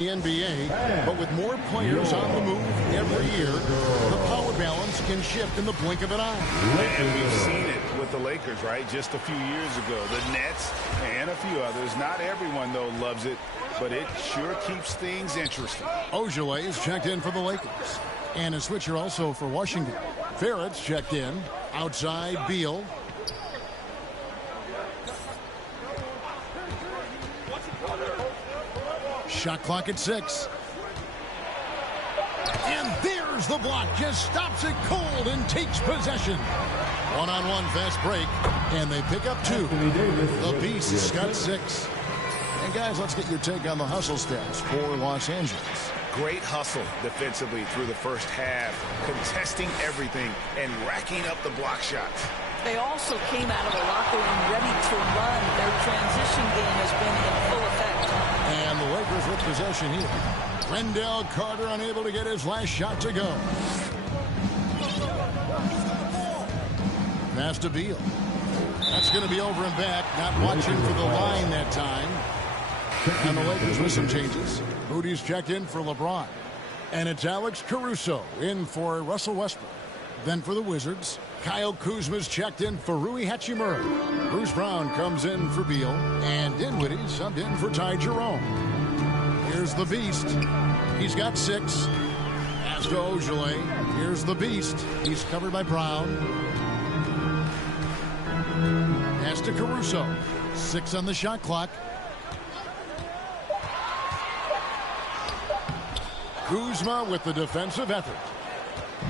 the NBA, but with more players on the move every year, the power balance can shift in the blink of an eye. And we've seen it with the Lakers, right? Just a few years ago. The Nets and a few others. Not everyone, though, loves it, but it sure keeps things interesting. Ojale is checked in for the Lakers. And a switcher also for Washington. Ferrett's checked in. Outside, Beal. Shot clock at 6. And there's the block. Just stops it cold and takes possession. One-on-one fast break. And they pick up 2. The Beast's got 6. And guys, let's get your take on the hustle stats for Los Angeles. Great hustle defensively through the first half, contesting everything and racking up the block shots. They also came out of the locker room ready to run. Their transition game has been in full effect. And the Lakers with possession here. Wendell Carter unable to get his last shot to go. Pass to Beal. That's going to be over and back. Not watching for the line that time. And the Lakers with some changes. Moody's checked in for LeBron. And it's Alex Caruso in for Russell Westbrook. Then for the Wizards, Kyle Kuzma's checked in for Rui Hachimura. Bruce Brown comes in for Beal. And Dinwiddie subbed in for Ty Jerome. Here's the Beast. He's got 6. Pass to Ojale. Here's the Beast. He's covered by Brown. Pass to Caruso. 6 on the shot clock. Kuzma with the defensive effort.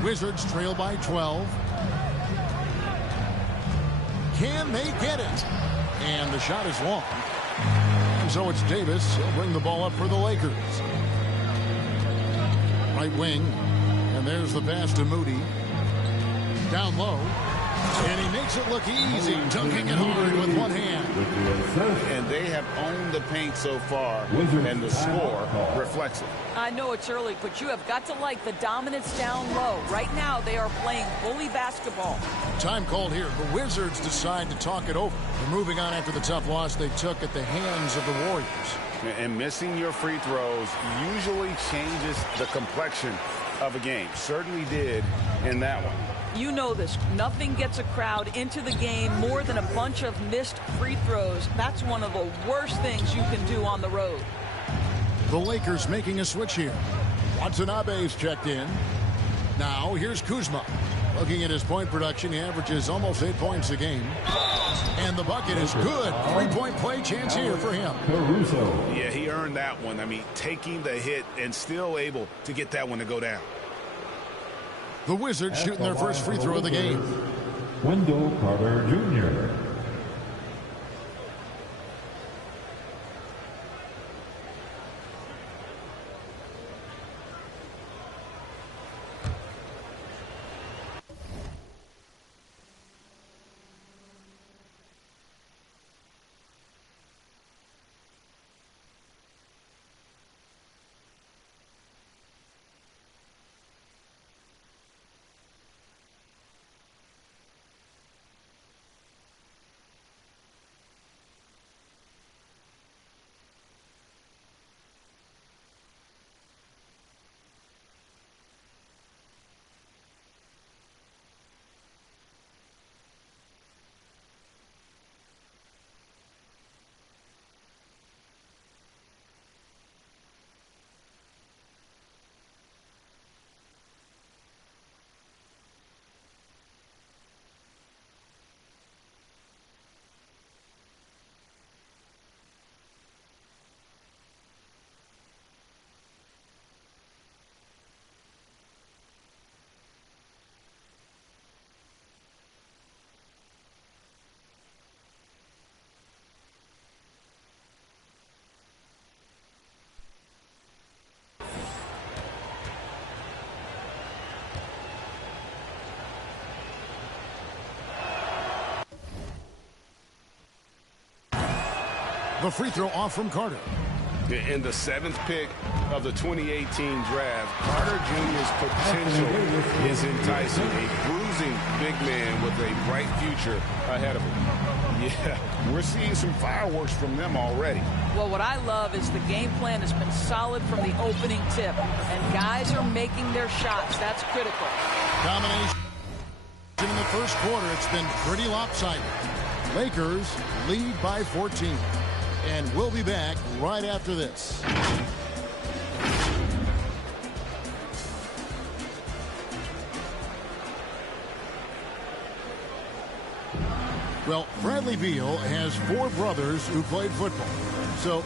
Wizards trail by 12. Can they get it? And the shot is long. And so it's Davis. He'll bring the ball up for the Lakers. Right wing. And there's the pass to Moody. Down low. And he makes it look easy, dunking it hard with one hand. And they have owned the paint so far, and the score reflects it. I know it's early, but you have got to like the dominance down low. Right now, they are playing bully basketball. Time called here. The Wizards decide to talk it over. They're moving on after the tough loss they took at the hands of the Warriors. And missing your free throws usually changes the complexion of a game. Certainly did in that one. You know this. Nothing gets a crowd into the game more than a bunch of missed free throws. That's one of the worst things you can do on the road. The Lakers making a switch here. Watanabe's checked in. Now here's Kuzma. Looking at his point production, he averages almost 8 points a game. And the bucket is good. 3-point play chance here for him. Yeah, he earned that one. I mean, taking the hit and still able to get that one to go down. The Wizards shooting their first free throw of the game. Wendell Carter Jr. The free throw off from Carter. In the 7th pick of the 2018 draft, Carter Jr.'s potential is enticing. A bruising big man with a bright future ahead of him. Yeah, we're seeing some fireworks from them already. Well, what I love is the game plan has been solid from the opening tip, and guys are making their shots. That's critical. Domination in the first quarter. It's been pretty lopsided. Lakers lead by 14. And we'll be back right after this. Well, Bradley Beal has 4 brothers who played football. So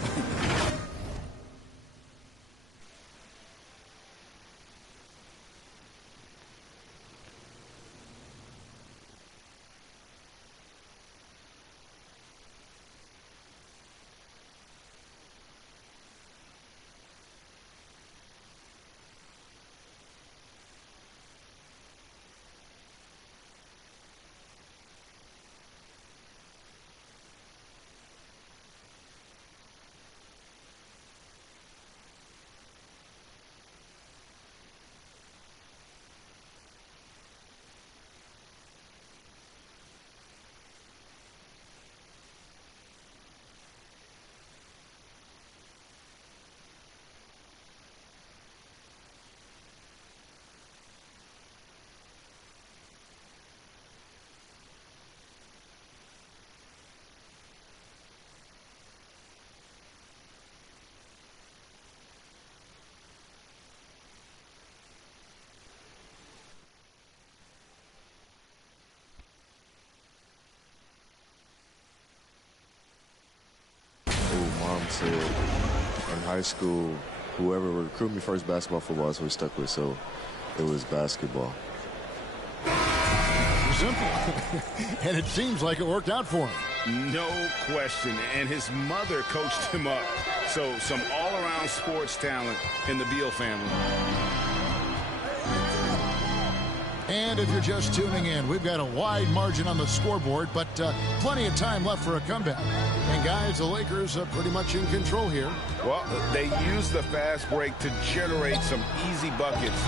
said in high school, whoever recruited me first, basketball, football is who we stuck with, so it was basketball. Simple. And it seems like it worked out for him. No question. And his mother coached him up. So some all-around sports talent in the Beal family. And if you're just tuning in, we've got a wide margin on the scoreboard, but plenty of time left for a comeback. And guys, the Lakers are pretty much in control here. Well, they used the fast break to generate some easy buckets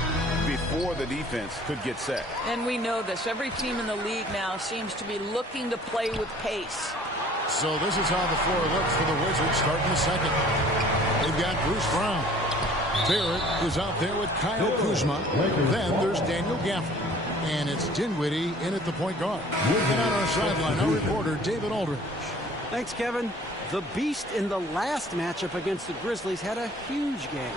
before the defense could get set. And we know this. Every team in the league now seems to be looking to play with pace. So this is how the floor looks for the Wizards starting the second. They've got Bruce Brown. Barrett is out there with Kyle Kuzma. Then there's Daniel Gafford. And it's Dinwiddie in at the point guard. Moving on our sideline, our reporter, David Aldridge. Thanks, Kevin. The Beast in the last matchup against the Grizzlies had a huge game.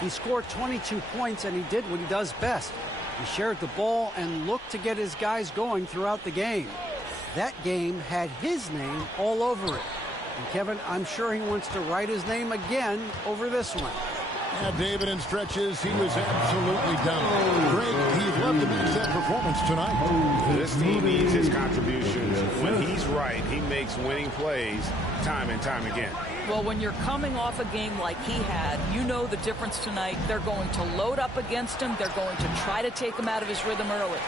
He scored 22 points, and he did what he does best. He shared the ball and looked to get his guys going throughout the game. That game had his name all over it. And Kevin, I'm sure he wants to write his name again over this one. Yeah, David, in stretches, he was absolutely down. Greg, he'd love to match that performance tonight. This team needs his contributions. When he's right, he makes winning plays time and time again. Well, when you're coming off a game like he had, you know the difference tonight. They're going to load up against him. They're going to try to take him out of his rhythm early.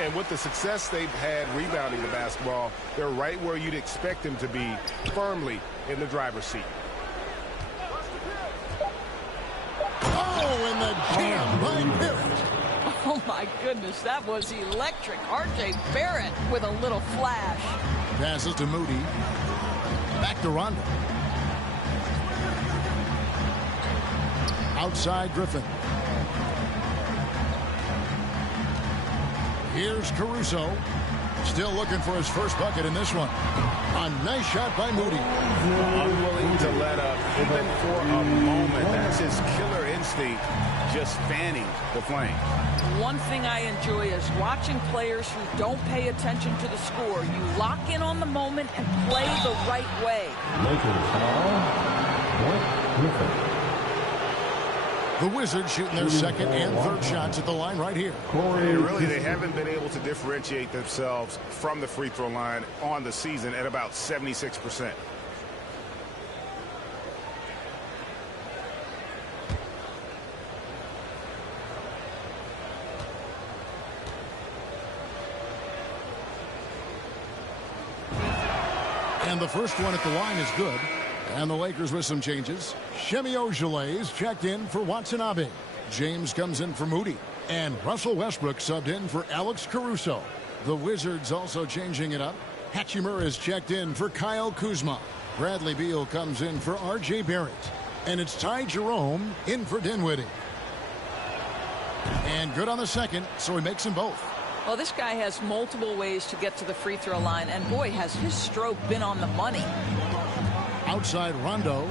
And with the success they've had rebounding the basketball, they're right where you'd expect them to be, firmly in the driver's seat. Oh, and the jam by Barrett. Oh, my goodness, that was electric. R.J. Barrett with a little flash. Passes to Moody. Back to Rondo. Outside Griffin. Here's Caruso. Still looking for his first bucket in this one. A nice shot by Moody. Unwilling to let up, even for a moment. That's his killer instinct, just fanning the flame. One thing I enjoy is watching players who don't pay attention to the score. You lock in on the moment and play the right way. Lakers foul. Griffin. The Wizards shooting their second and third shots at the line right here. And really, they haven't been able to differentiate themselves from the free throw line on the season at about 76%. And the first one at the line is good. And the Lakers with some changes. Shemi Ojeley's checked in for Watanabe. James comes in for Moody. And Russell Westbrook subbed in for Alex Caruso. The Wizards also changing it up. Hachimura is checked in for Kyle Kuzma. Bradley Beal comes in for R.J. Barrett. And it's Ty Jerome in for Dinwiddie. And good on the second, so he makes them both. Well, this guy has multiple ways to get to the free throw line, and boy, has his stroke been on the money. Outside Rondo.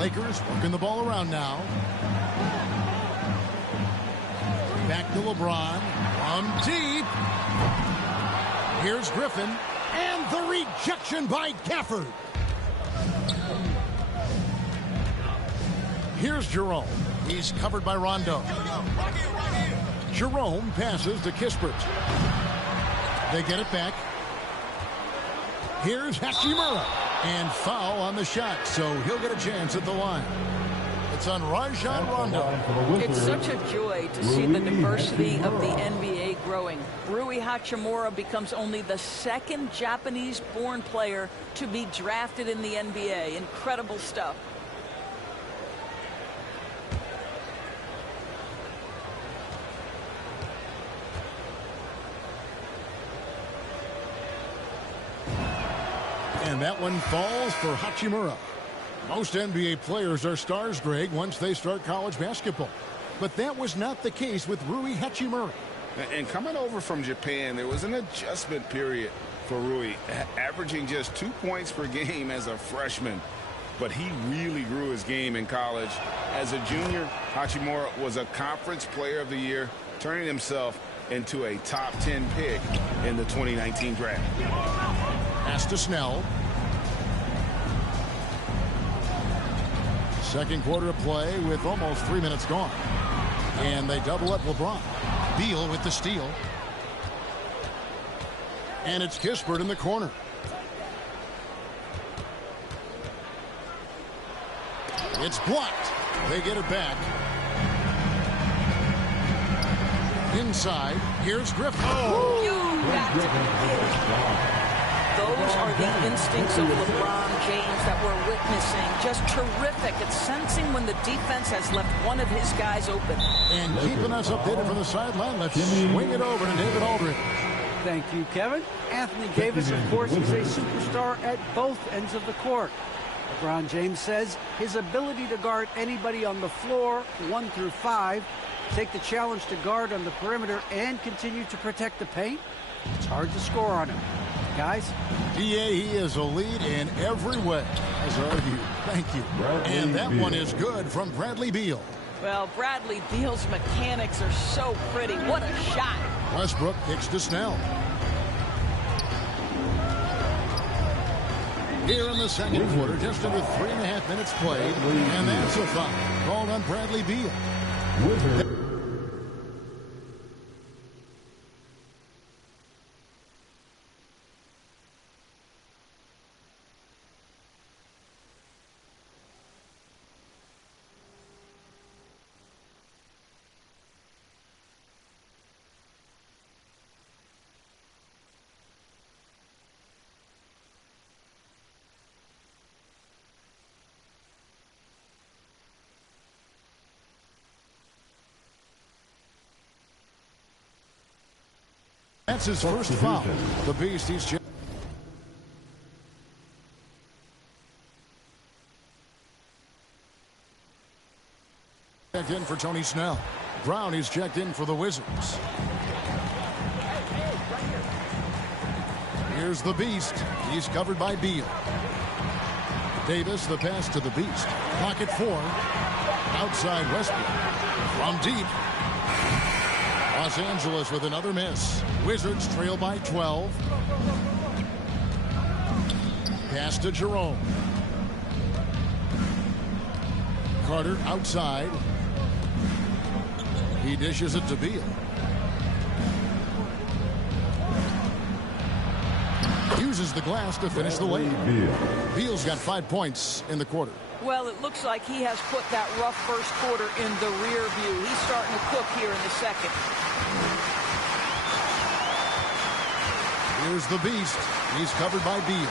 Lakers working the ball around now. Back to LeBron. From deep. Here's Griffin. And the rejection by Gafford. Here's Jerome. He's covered by Rondo. Jerome passes to Kispert. They get it back. Here's Hachimura. And foul on the shot, so he'll get a chance at the line. It's on Rajon Rondo. It's such a joy to see the diversity of the NBA growing. Rui Hachimura becomes only the second Japanese-born player to be drafted in the NBA. Incredible stuff. And that one falls for Hachimura. Most NBA players are stars, Greg, once they start college basketball. But that was not the case with Rui Hachimura. And coming over from Japan, there was an adjustment period for Rui, averaging just 2 points per game as a freshman. But he really grew his game in college. As a junior, Hachimura was a Conference Player of the Year, turning himself into a top 10 pick in the 2019 draft. Pass to Snell. Second quarter of play with almost 3 minutes gone. And they double up LeBron. Beal with the steal. And it's Kispert in the corner. It's blocked. They get it back. Inside. Here's Griffin. Oh, you got to be kidding. Those are the instincts of LeBron James that we're witnessing. Just terrific at sensing when the defense has left one of his guys open. And keeping us updated from the sideline, let's swing it over to David Aldridge. Thank you, Kevin. Anthony Davis, of course, is a superstar at both ends of the court. LeBron James says his ability to guard anybody on the floor, 1 through 5, take the challenge to guard on the perimeter, and continue to protect the paint, it's hard to score on him. Guys? DA, he is a lead in every way, as argued. Thank you. And that one is good from Bradley Beal. Well, Bradley Beal's mechanics are so pretty. What a shot. Westbrook kicks to Snell. Here in the second quarter, just under 3.5 minutes played, and that's a foul called on Bradley Beal. That's his first foul. The Beast, he's checked in for Tony Snell. Brown, he's checked in for the Wizards. Here's the Beast. He's covered by Beal. Davis, the pass to the Beast. Pocket 4. Outside Westbrook. From deep. Los Angeles with another miss. Wizards trail by 12. Pass to Jerome. Carter outside. He dishes it to Beal. Uses the glass to finish the lead. Beal's got 5 points in the quarter. Well, it looks like he has put that rough first quarter in the rear view. He's starting to cook here in the second. Here's the Beast. He's covered by Beal.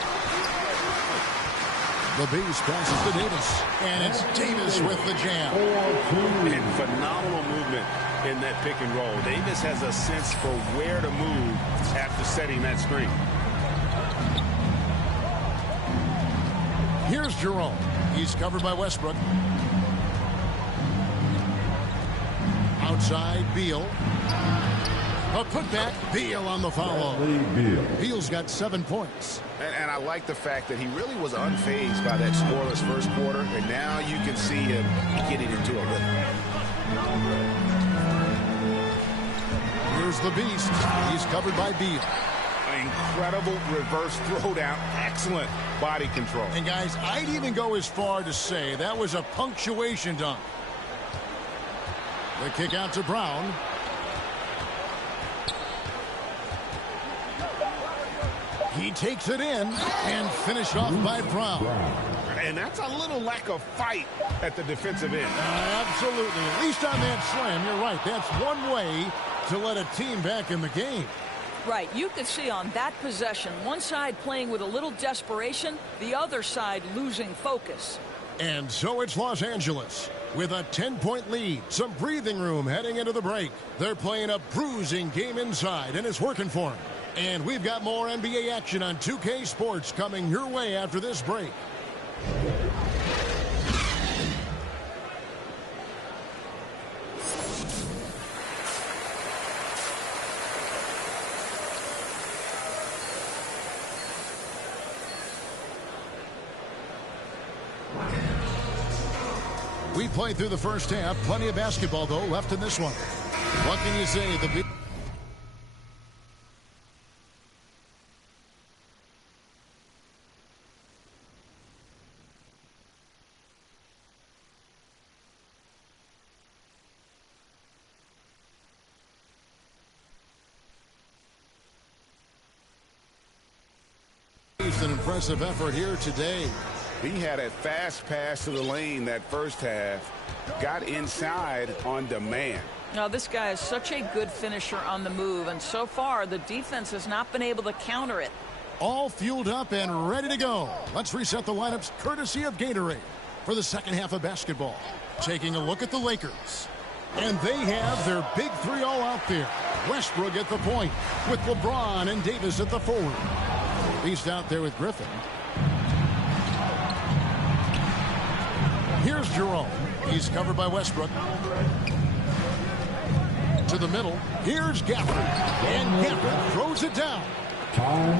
The Beast passes to Davis. And it's Davis with the jam. And phenomenal movement in that pick and roll. Davis has a sense for where to move after setting that screen. Here's Jerome. He's covered by Westbrook. Outside, Beal. A putback, Beal on the foul. Beal's got 7 points. And I like the fact that he really was unfazed by that scoreless first quarter, and now you can see him getting into a rhythm. Here's the Beast. He's covered by Beal. Incredible reverse throwdown. Excellent body control. And guys, I'd even go as far to say that was a punctuation dunk. The kick out to Brown. He takes it in and finished off by Brown. And that's a little lack of fight at the defensive end. Absolutely. At least on that slam, you're right. That's one way to let a team back in the game. Right. You could see on that possession, one side playing with a little desperation, the other side losing focus. And so it's Los Angeles with a 10-point lead. Some breathing room heading into the break. They're playing a bruising game inside, and it's working for them. And we've got more NBA action on 2K Sports coming your way after this break. We played through the first half. Plenty of basketball, though, left in this one. What can you say? The an impressive effort here today. He had a fast pass to the lane that first half, got inside on demand. Now, this guy is such a good finisher on the move, and so far the defense has not been able to counter it. All fueled up and ready to go. Let's reset the lineups courtesy of Gatorade for the second half of basketball. Taking a look at the Lakers. And they have their big three all out there. Westbrook at the point with LeBron and Davis at the forward. Beast out there with Griffin. Here's Jerome. He's covered by Westbrook. To the middle. Here's Gafford. And Gafford throws it down.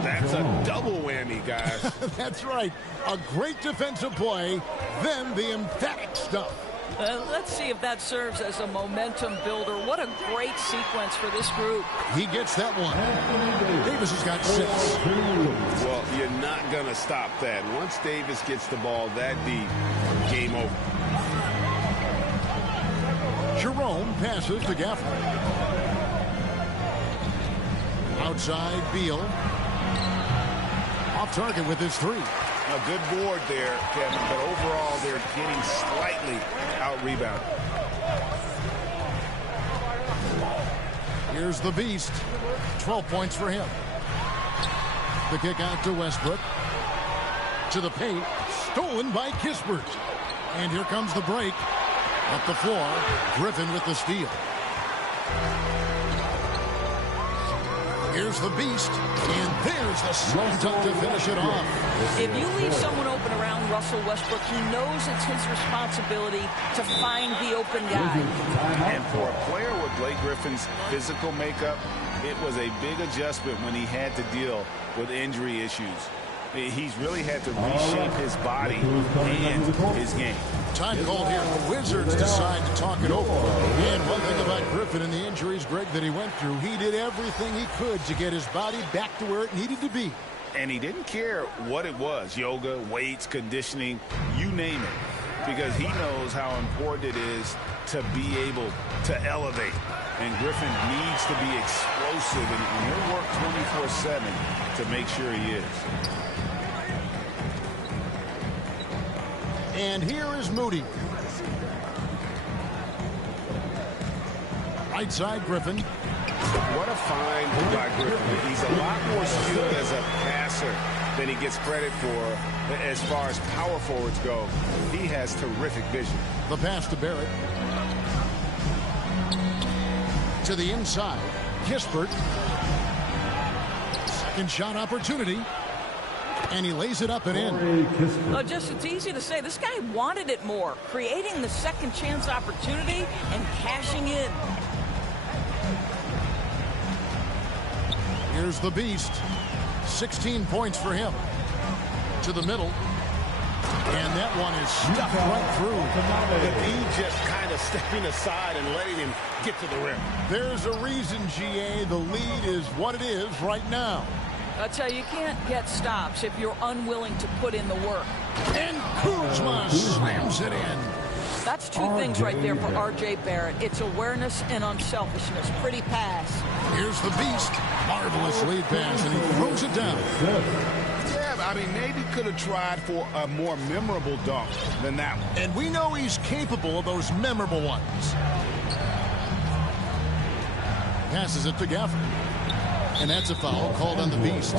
That's a double whammy, guys. That's right. A great defensive play, then the emphatic stuff. Let's see if that serves as a momentum builder. What a great sequence for this group. He gets that one. Davis has got 6. Well, you're not going to stop that. Once Davis gets the ball that deep, game over. Jerome passes to Gafford. Outside, Beal. Off target with his 3. A good board there, Kevin, but overall they're getting slightly out-rebounded. Here's the Beast. 12 points for him. The kick out to Westbrook. To the paint. Stolen by Kispert. And here comes the break. Up the floor. Griffin with the steal. Here's the Beast, and there's the slam dunk to finish it off. If you leave someone open around Russell Westbrook, he knows it's his responsibility to find the open guy. And for a player with Blake Griffin's physical makeup, it was a big adjustment when he had to deal with injury issues. He's really had to reshape his body and his game. Time called here. The Wizards decide to talk it over. And one thing about Griffin and the injuries, Greg, that he went through, he did everything he could to get his body back to where it needed to be. And he didn't care what it was, yoga, weights, conditioning, you name it, because he knows how important it is to be able to elevate. And Griffin needs to be explosive, and he'll work 24/7 to make sure he is. And here is Moody. Right side, Griffin. What a find by Griffin. He's a lot more skilled as a passer than he gets credit for as far as power forwards go. He has terrific vision. The pass to Barrett. To the inside. Kispert. Second shot opportunity. And he lays it up and in. Just it's easy to say. This guy wanted it more. Creating the second chance opportunity and cashing in. Here's the Beast. 16 points for him. To the middle. And that one is stuffed right through. He just kind of stepping aside and letting him get to the rim. There's a reason, GA, the lead is what it is right now. I tell you, you can't get stops if you're unwilling to put in the work. And Kuzma slams it in. That's two things right there for R.J. Barrett. It's awareness and unselfishness. Pretty pass. Here's the Beast. Marvelous lead pass, and he throws it down. Yeah, I mean, maybe could have tried for a more memorable dunk than that one. And we know he's capable of those memorable ones. Passes it to Gafford. And that's a foul called on the Beast.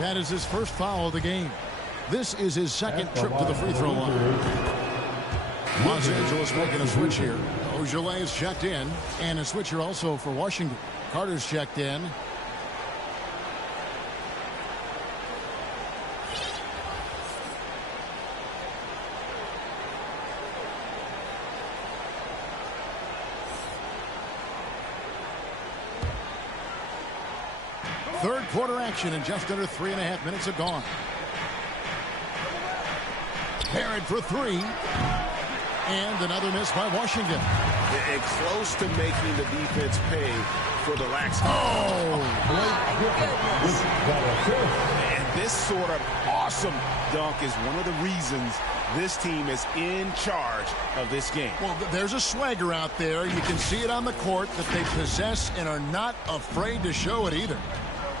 That is his first foul of the game. This is his second trip to the free throw line. Los Angeles making a switch here. Ojale is checked in. And a switch here also for Washington. Carter's checked in. Third quarter action and just under 3.5 minutes have gone. Barrett for three. And another miss by Washington. And close to making the defense pay for the lax. Oh, and this sort of awesome dunk is one of the reasons this team is in charge of this game. well, there's a swagger out there. You can see it on the court that they possess and are not afraid to show it either.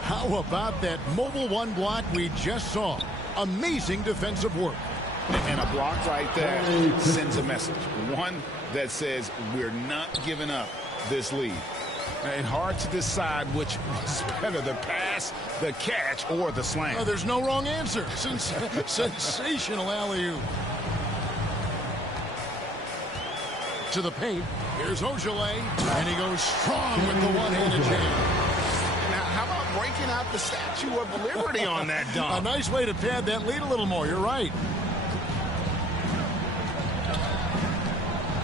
How about that mobile one block we just saw? Amazing defensive work. And a block right there sends a message. One that says we're not giving up this lead. And hard to decide which was better, the pass, the catch, or the slam. Oh, there's no wrong answer. Sensational alley-oop. To the paint. Here's Ojale. And he goes strong with the one-handed jam. Now, how about breaking out the Statue of Liberty on that dunk? A nice way to pad that lead a little more. You're right.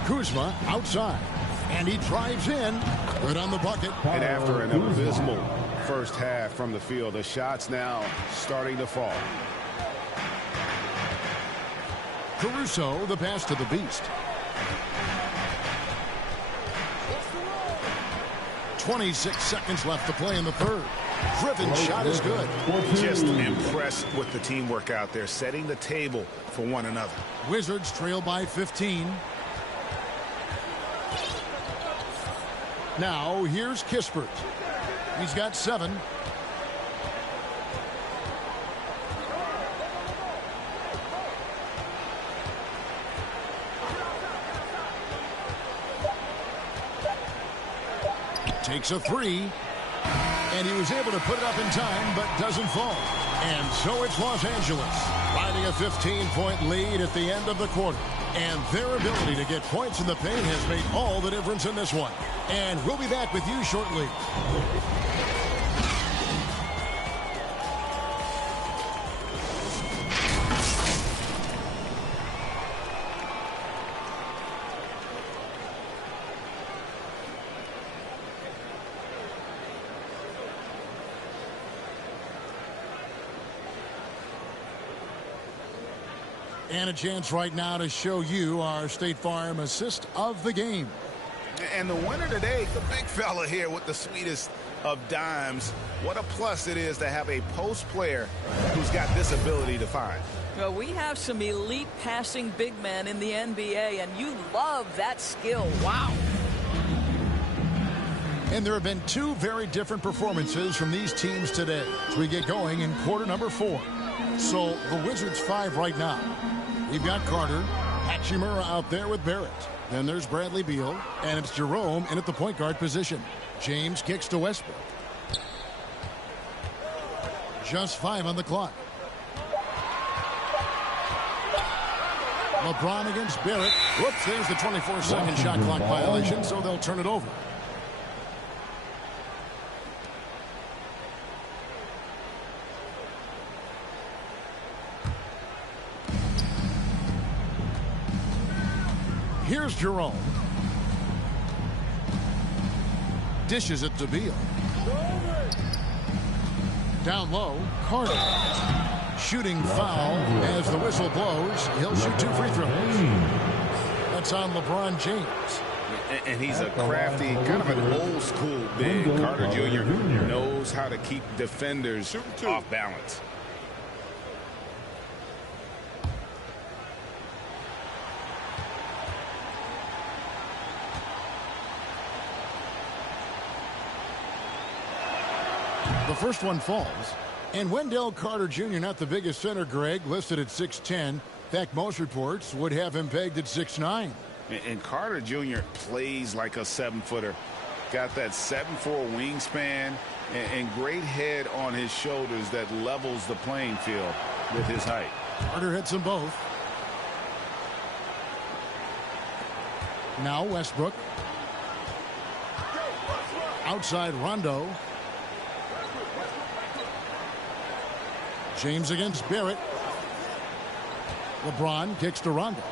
Kuzma outside. And he drives in. Good on the bucket. And after an abysmal first half from the field, the shots now starting to fall. Caruso, the pass to the Beast. 26 seconds left to play in the third. Driven shot is good. Just impressed with the teamwork out there, setting the table for one another. Wizards trail by 15. Now, here's Kispert. He's got 7. Takes a 3. And he was able to put it up in time, but doesn't fall. And so it's Los Angeles, riding a 15-point lead at the end of the quarter. And their ability to get points in the paint has made all the difference in this one. And we'll be back with you shortly. And a chance right now to show you our State Farm assist of the game. And the winner today, the big fella here with the sweetest of dimes. What a plus it is to have a post player who's got this ability to find. Well, we have some elite passing big men in the NBA, and you love that skill. Wow. And there have been 2 very different performances from these teams today as we get going in quarter number 4. So the Wizards 5 right now. We've got Carter, Hachimura out there with Barrett. Then there's Bradley Beal, and it's Jerome in at the point guard position. James kicks to Westbrook. Just 5 on the clock. LeBron against Barrett. Whoops, there's the 24-second shot clock violation, so they'll turn it over. Here's Jerome. Dishes it to Beal. Down low, Carter. Shooting foul as the whistle blows. He'll shoot 2 free throws. That's on LeBron James. And he's a crafty, kind of an old school big. Carter Jr. knows how to keep defenders off balance. The first one falls. And Wendell Carter Jr., not the biggest center, Greg, listed at 6'10". In fact, most reports would have him pegged at 6'9". And Carter Jr. plays like a 7-footer. Got that 7'4" wingspan and great head on his shoulders that levels the playing field with his height. Carter hits them both. Now Westbrook. Outside Rondo. James against Barrett. LeBron kicks to Rondo.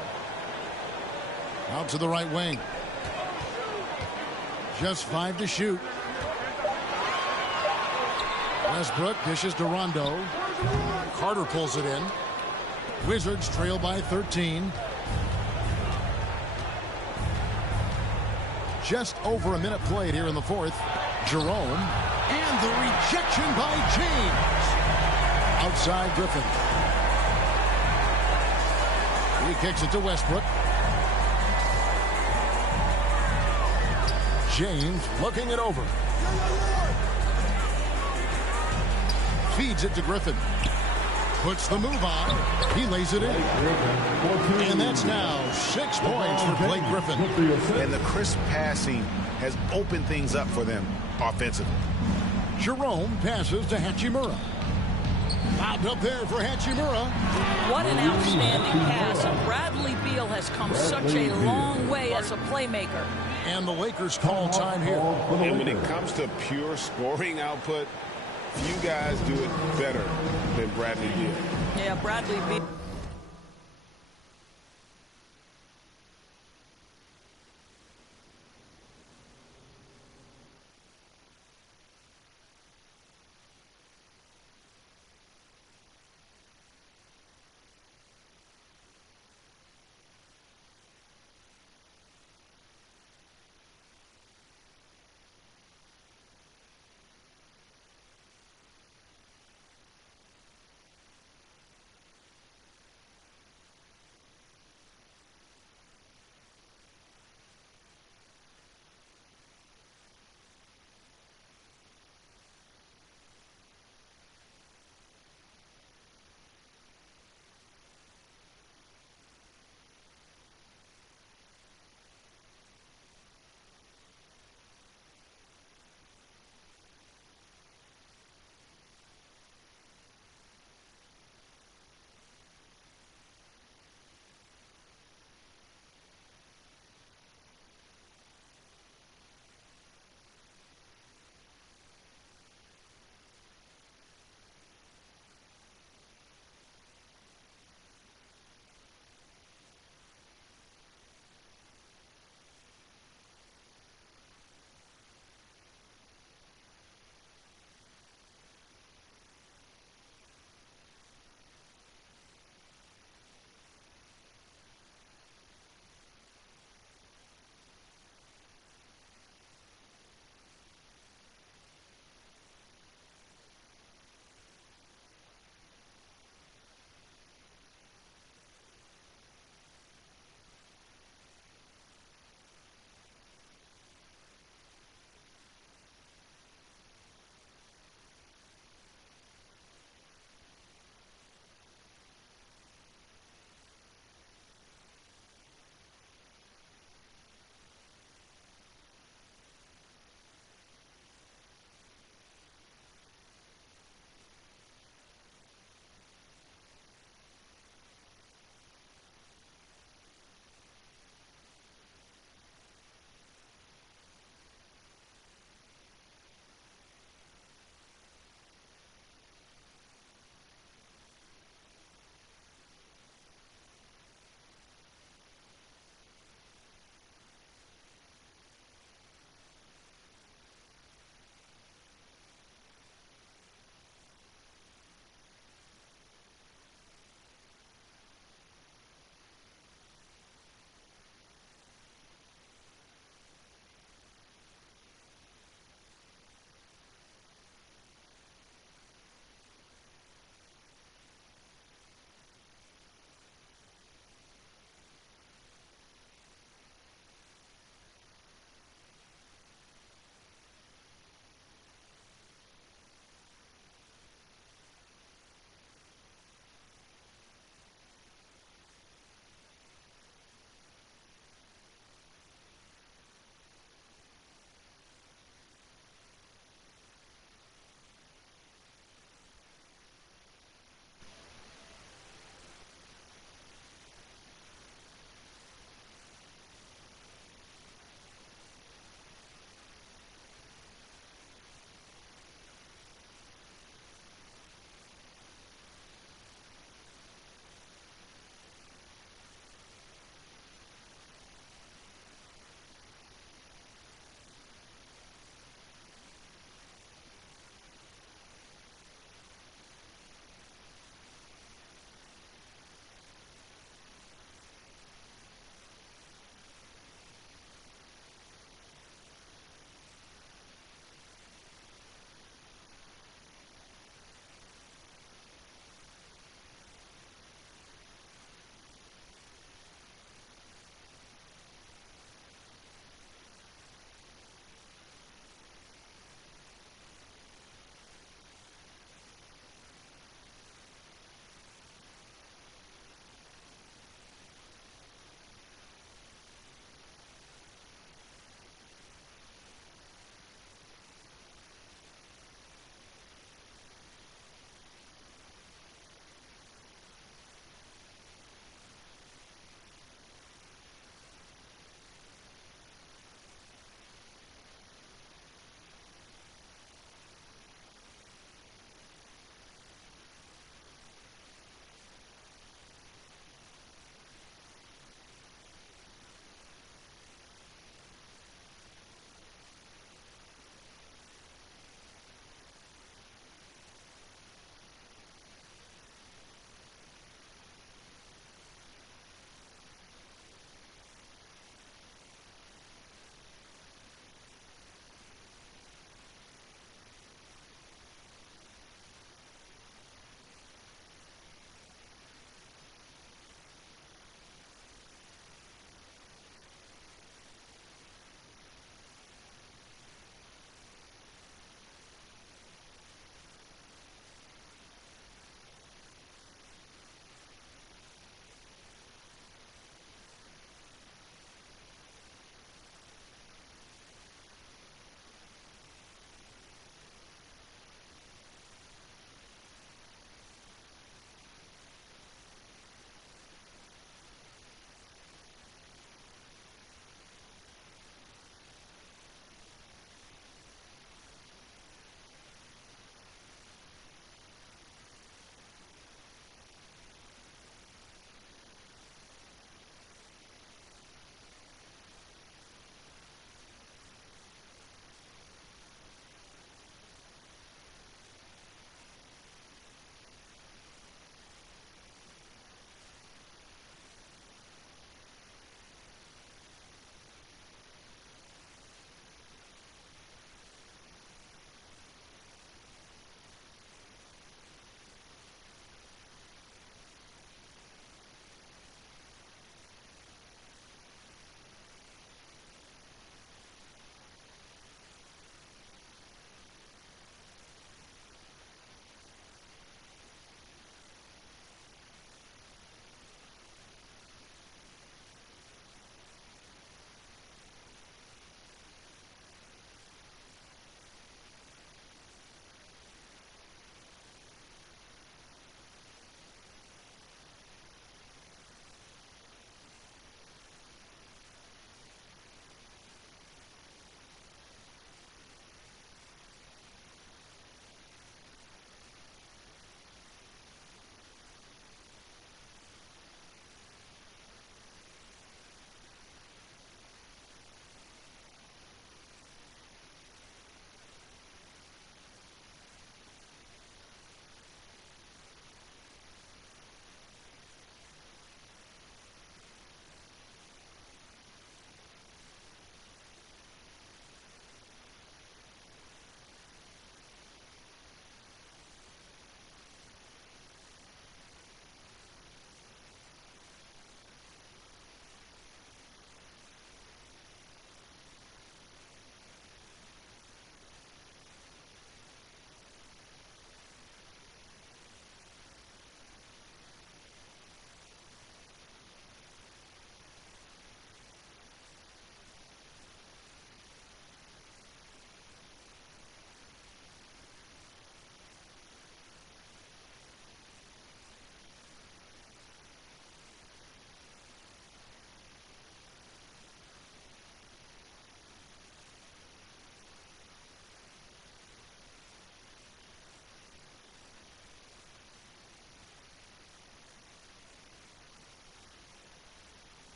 Out to the right wing. Just 5 to shoot. Westbrook dishes to Rondo. Carter pulls it in. Wizards trail by 13. Just over a minute played here in the fourth. Jerome. And the rejection by James. Outside Griffin. He kicks it to Westbrook. James looking it over. Feeds it to Griffin. Puts the move on. He lays it in. And that's now 6 points for Blake Griffin. And the crisp passing has opened things up for them offensively. Jerome passes to Hachimura. Lobbed up there for Hachimura. What an outstanding pass. And Bradley Beal has come such a long way as a playmaker. And the Lakers call time here. And when it comes to pure scoring output, few guys do it better than Bradley Beal. Yeah, Bradley Beal.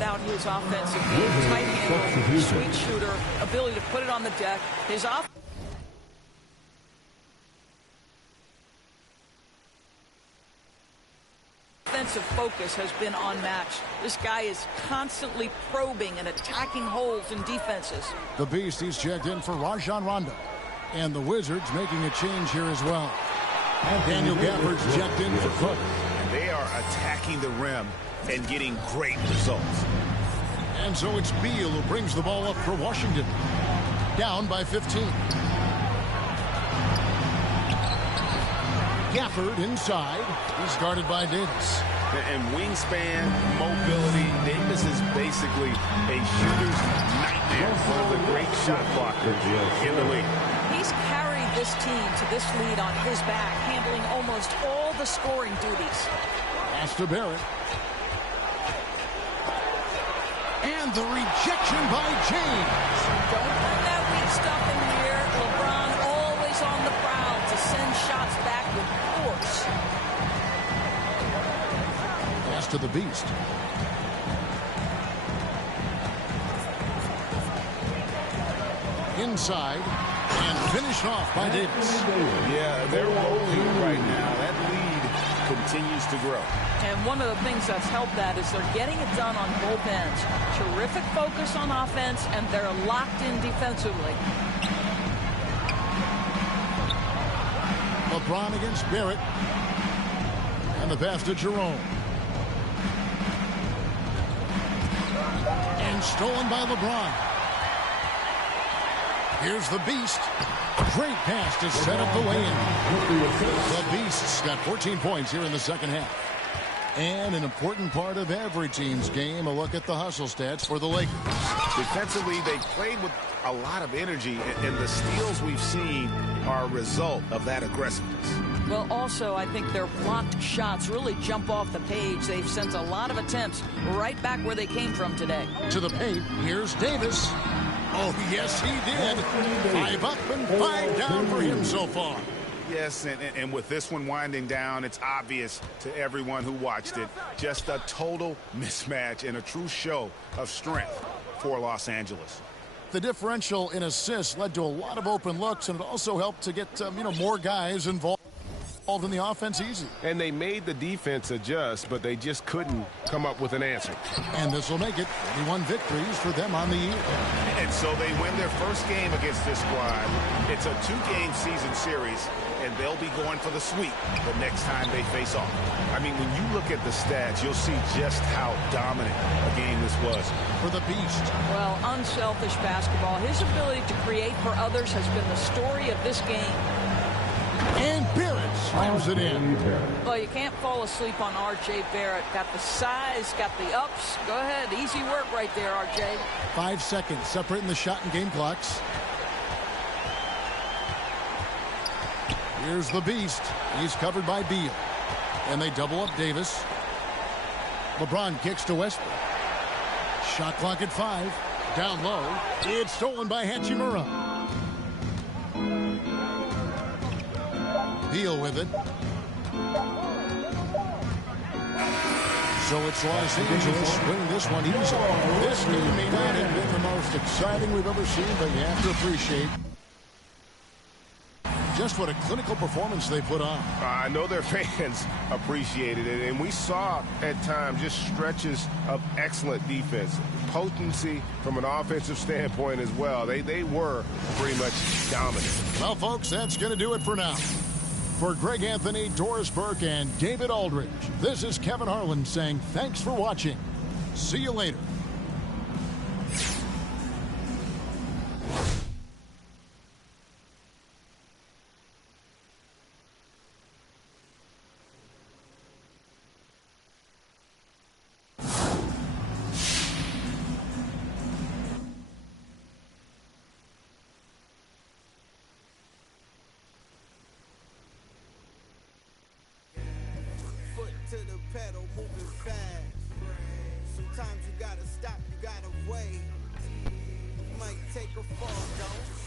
without his offensive game. Tight handle, sweet shooter, ability to put it on the deck. His offensive focus has been unmatched. This guy is constantly probing and attacking holes in defenses. The Beast, he's checked in for Rajon Rondo. And the Wizards making a change here as well. Daniel Gafford's checked in for Cook. And they are attacking the rim and getting great results. And so it's Beal who brings the ball up for Washington. Down by 15. Gafford inside. He's guarded by Davis. And wingspan, mobility, Davis is basically a shooter's nightmare. One of the great shot blockers in the league. He's carried this team to this lead on his back, handling almost all the scoring duties. Pass to Barrett. And the rejection by James. Don't bring that weak stuff in here. LeBron always on the prowl to send shots back with force. Pass to the Beast. Inside. And finished off by Davis. Yeah, they're rolling right now. That lead continues to grow. And one of the things that's helped that is they're getting it done on both ends. Terrific focus on offense, and they're locked in defensively. LeBron against Barrett. And the pass to Jerome. And stolen by LeBron. Here's the Beast. Great pass to set up the lay-in. The Beast's got 14 points here in the second half. And an important part of every team's game, a look at the hustle stats for the Lakers. Defensively, they played with a lot of energy, and the steals we've seen are a result of that aggressiveness. Well, also, I think their blocked shots really jump off the page. They've sent a lot of attempts right back where they came from today. To the paint, here's Davis. Oh, yes, he did. 5 up and 5 down for him so far. Yes, and with this one winding down, it's obvious to everyone who watched it. Just a total mismatch and a true show of strength for Los Angeles. The differential in assists led to a lot of open looks, and it also helped to get more guys involved in the offense easy. And they made the defense adjust, but they just couldn't come up with an answer. And this will make it 41 victories for them on the year. And so they win their first game against this squad. It's a 2-game season series, and they'll be going for the sweep the next time they face off. I mean, when you look at the stats, you'll see just how dominant a game this was. For the Beast. Well, unselfish basketball. His ability to create for others has been the story of this game. And Barrett slams it in. Well, you can't fall asleep on R.J. Barrett. Got the size, got the ups. Go ahead. Easy work right there, R.J. 5 seconds separating the shot and game clocks. Here's the Beast. He's covered by Beal. And they double up Davis. LeBron kicks to Westbrook. Shot clock at 5. Down low. It's stolen by Hachimura. Beal with it. So it's Los Angeles winning this one easily. This game may not have been the most exciting we've ever seen, but you have to appreciate just what a clinical performance they put on. I know their fans appreciated it, and we saw at times just stretches of excellent defense. Potency from an offensive standpoint as well. They were pretty much dominant. Well, folks, that's going to do it for now. For Greg Anthony, Doris Burke, and David Aldridge, this is Kevin Harlan saying thanks for watching. See you later. To the pedal, moving fast. Sometimes you gotta stop, you gotta wait. You might take a fall, don't